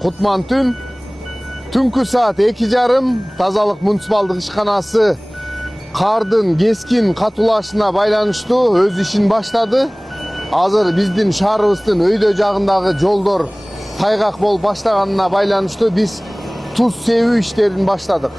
Кутман түн. Түнкү саат 2:30 тазалык муниципалдык ишканасы кардын кескин катуулашына байланыштуу өз ишин баштады. Азыр биздин шаарыбыздын өйдө жагындагы жолдор тайгак болуп баштаганына байланыштуу биз туз себүү иштерин баштадык.